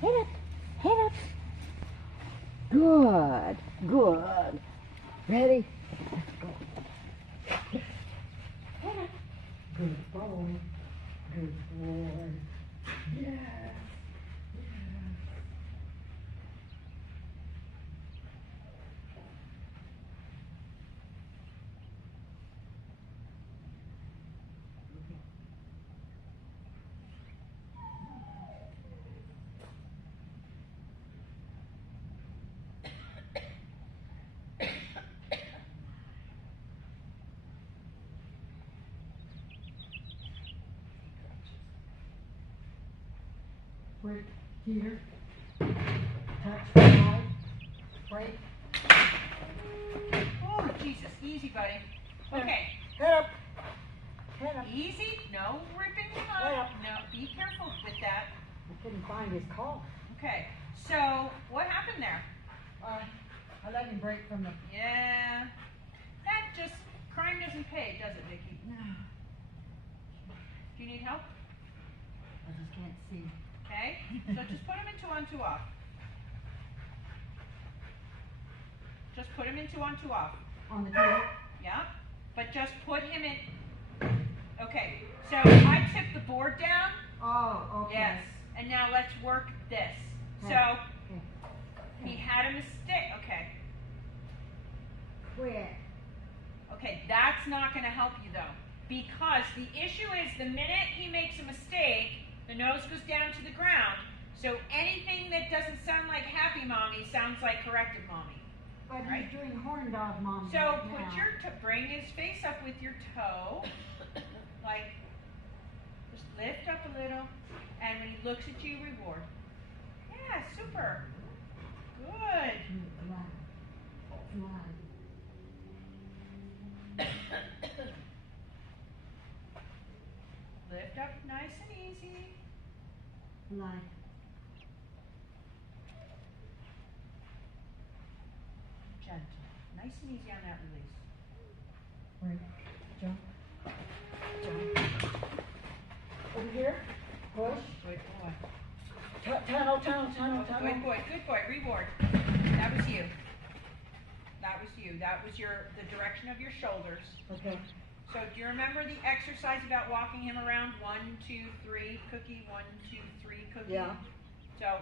Head up. Head up. Good. Good. Ready? Let's go. Head up. Good boy. Good boy. Yes. Break here. Touch side. Break. Oh, Jesus. Easy, buddy. Okay. Head up. Head up. Easy. No ripping him Head up. up. No. Be careful with that. I couldn't find his collar. Okay. So, what happened there? I let him break from the... Yeah. That just, crime doesn't pay, does it, Vicki? No. Do you need help? I just can't see. Okay. So just put him into on, two off. Just put him into on, two off. On the table? Yeah. But just put him in. Okay. So I tipped the board down. Oh, okay. Yes. And now let's work this. Okay. So Okay. he had a mistake. Okay. Where? Okay, that's not going to help you though. Because the issue is the minute he makes a mistake, the nose goes down to the ground. So anything that doesn't sound like happy mommy sounds like corrected mommy. But Right. he's doing horn dog mommy So right put now. your bring his face up with your toe. Like, just lift up a little. And when he looks at you, reward. Yeah, super. Good. Fly. Lift up nice and easy. Fly. Gentle. Nice and easy on that release. Break. Jump. Jump. Over here. Push. Good boy. Tunnel, tunnel, tunnel, tunnel. Good boy, good boy. Reward. That was you. That was you. That was the direction of your shoulders. Okay. So do you remember the exercise about walking him around? 1, 2, 3, cookie. 1, 2, 3, cookie. Yeah. So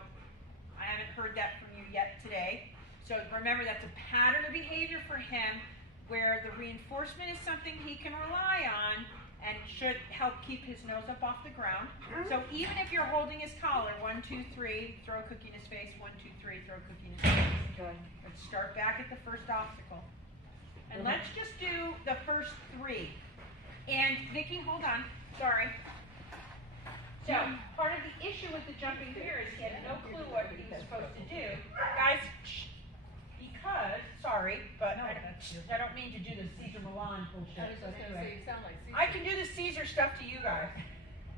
I haven't heard that from you yet today. So remember, that's a pattern of behavior for him where the reinforcement is something he can rely on and should help keep his nose up off the ground. So even if you're holding his collar, 1, 2, 3, throw a cookie in his face. 1, 2, 3, throw a cookie in his face. Okay. Let's start back at the first obstacle. And let's just do the first 3. And Vicki, hold on. Sorry. So part of the issue with the jumping here is he had no clue what he was supposed to do. Guys, shh. Because, sorry, but I don't mean to do the Caesar Milan bullshit. I was just going to say, you sound like Caesar. I can do the Caesar stuff to you guys.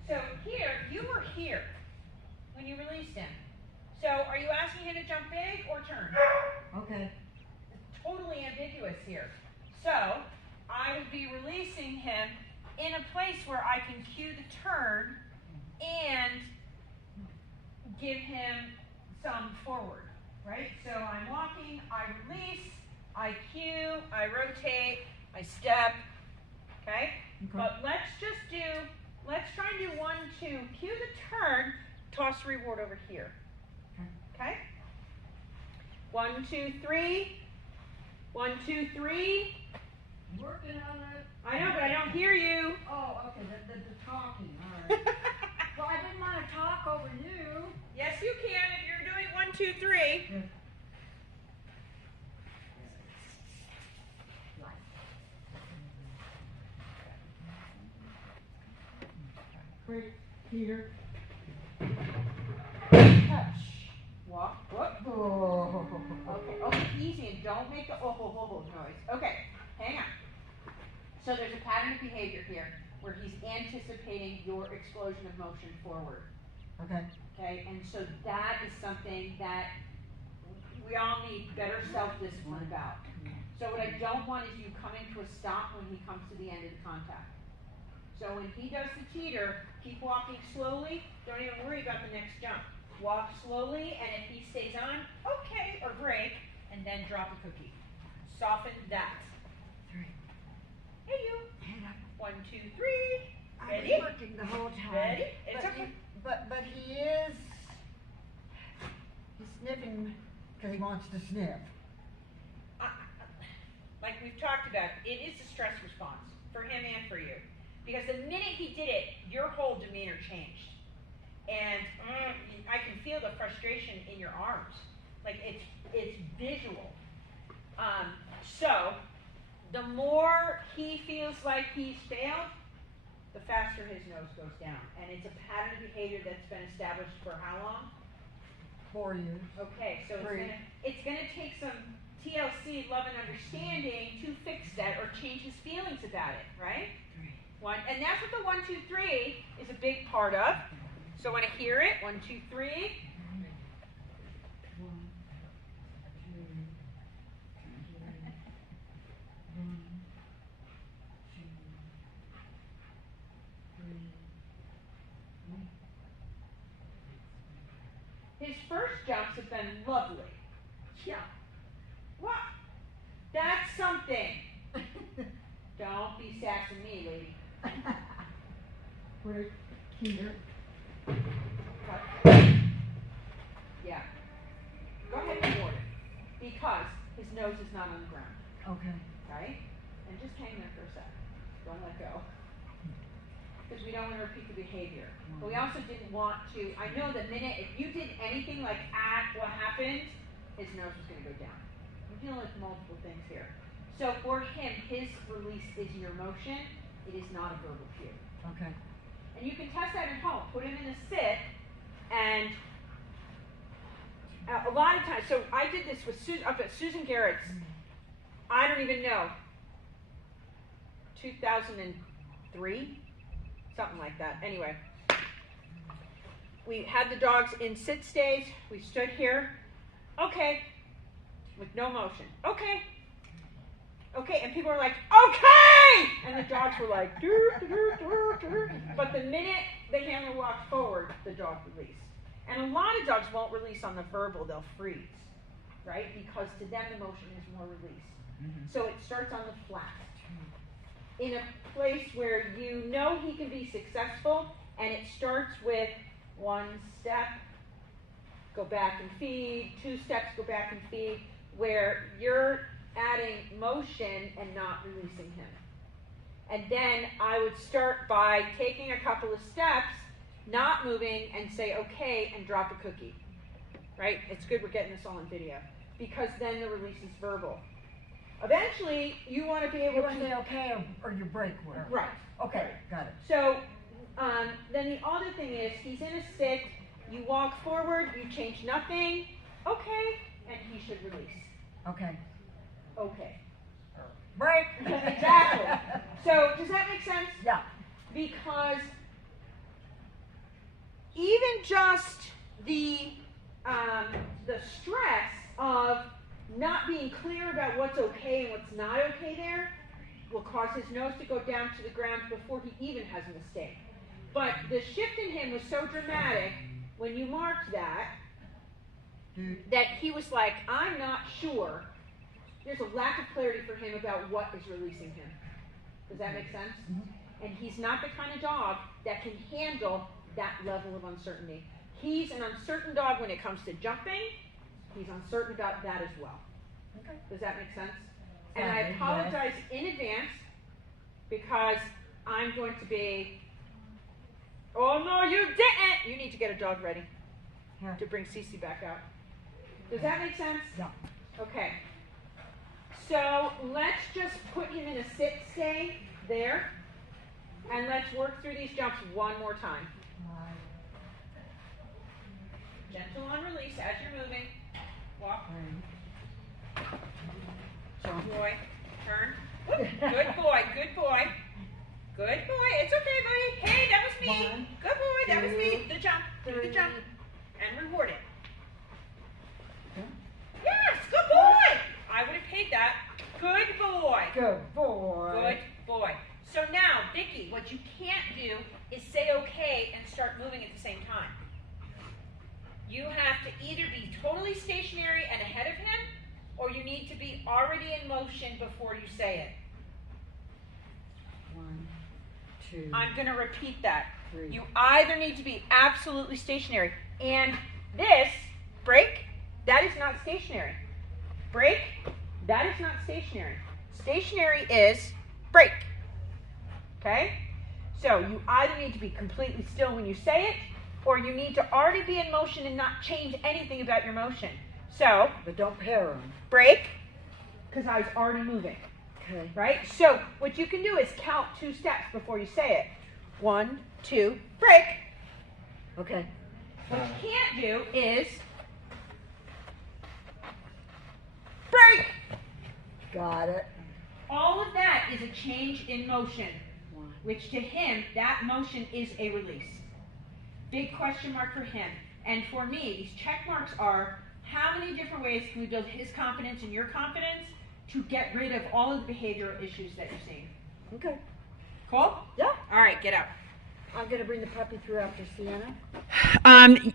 So here, you were here when you released him. So are you asking him to jump big or turn? Okay. It's totally ambiguous here. So I would be releasing him in a place where I can cue the turn and give him some forward, right? So I'm walking, I release, I cue, I rotate, I step, okay? But let's try and do 1, 2, cue the turn, toss reward over here, okay? 1, 2, 3, 1, 2, 3. Working on it. I know, but I don't hear you. Oh, okay. The talking. All right. Well, I didn't want to talk over you. Yes, you can if you're doing 1, 2, 3. Break here. Touch. Walk. Whoop. Oh. Okay, easy, and don't make the noise. Okay, hang on. So there's a pattern of behavior here where he's anticipating your explosion of motion forward. Okay. Okay, and so that is something that we all need better self-discipline about. So what I don't want is you coming to a stop when he comes to the end of the contact. So when he does the teeter, keep walking slowly. Don't even worry about the next jump. Walk slowly, and if he stays on, okay, or break, and then drop a cookie. Soften that. 3. Hey, you. Head up. 1, 2, 3. I Ready? was working the whole time. Ready? It's but okay. But he's sniffing because he wants to sniff. Like we've talked about, it is a stress response for him and for you. Because the minute he did it, your whole demeanor changed. And I can feel the frustration in your arms. Like it's visual. So the more he feels like he's failed, the faster his nose goes down. And it's a pattern of behavior that's been established for how long? 4 years. Okay, so 3. it's gonna take some TLC, love and understanding, to fix that or change his feelings about it, right? 3. One, and that's what the 1, 2, 3 is a big part of. So when I hear it, 1, 2, 3. 1, 2, 1, 2, 3. His first jumps have been lovely. Yeah. What? That's something. Don't be sassing me, lady. Right here. Cut. Yeah. Go ahead and board it. Because his nose is not on the ground, Okay. right? And just hang there for a sec. Don't let go. Because we don't want to repeat the behavior. But we also didn't want to, I know the minute, if you did anything like what happened, his nose was going to go down. We're dealing with multiple things here. So for him, his release is your motion. It is not a verbal cue. Okay. And you can test that at home. Put him in a sit, and a lot of times, so I did this with up at Susan Garrett's, I don't even know, 2003? Something like that. Anyway, we had the dogs in sit stays. We stood here. Okay. With no motion. Okay. Okay. And people were like, okay! And the dogs were like, dur, dur, dur, dur. But the minute the handler walked forward, the dog released. And a lot of dogs won't release on the verbal. They'll freeze. Right? Because to them, the motion is more release. So it starts on the flat. In a place where you know he can be successful, and it starts with 1 step, go back and feed, 2 steps, go back and feed, where you're adding motion and not releasing him. And then I would start by taking a couple of steps, not moving, and say okay, and drop a cookie. Right? It's good we're getting this all in video. Because then the release is verbal. Eventually, you want to be able You to... want to say okay or you break whatever. Right. Okay, got it. So, then the other thing is, he's in a sit, you walk forward, you change nothing, okay, and he should release. Okay. Okay. Break. Exactly. So, does that make sense? Yeah. Because even just the stress of not being clear about what's okay and what's not okay there will cause his nose to go down to the ground before he even has a mistake. But the shift in him was so dramatic when you marked that, that he was like, I'm not sure. There's a lack of clarity for him about what is releasing him. Does that make sense? And he's not the kind of dog that can handle that level of uncertainty. He's an uncertain dog when it comes to jumping. He's uncertain about that as well. Okay. Does that make sense? And I Yes. apologize in advance because I'm going to be, oh no, you didn't! You need to get a dog ready Here. to bring Cece back out. Does that make sense? Yeah. Okay. So let's just put him in a sit stay there. And let's work through these jumps one more time. Gentle on release as you're moving. Walk. Good boy. Turn. Good boy. Good boy. Good boy. It's okay, buddy. Hey, that was me. 1, Good boy. That was me. 2, The jump. Do the 3. jump. And reward it. Yeah. Yes. Good boy. I would have paid that. Good boy. Good boy. Good boy. So now, Vicki, what you can't do is say okay and start moving at the same time. You have to either be totally stationary and ahead of him, or you need to be already in motion before you say it. 1, 2. I'm going to repeat that. 3. You either need to be absolutely stationary, and this, break, that is not stationary. Break, that is not stationary. Stationary is break. Okay? So you either need to be completely still when you say it, or you need to already be in motion and not change anything about your motion. So, But don't pair them. break, because I was already moving. Okay. Right? So what you can do is count 2 steps before you say it. 1, 2, break. Okay. What you can't do is break. Got it. All of that is a change in motion, 1. which to him, that motion is a release. Big question mark for him. And for me, these check marks are how many different ways can we build his confidence and your confidence to get rid of all of the behavioral issues that you're seeing. Okay. Cool? Yeah. All right, get out. I'm going to bring the puppy through after Sienna.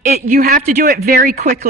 You have to do it very quickly.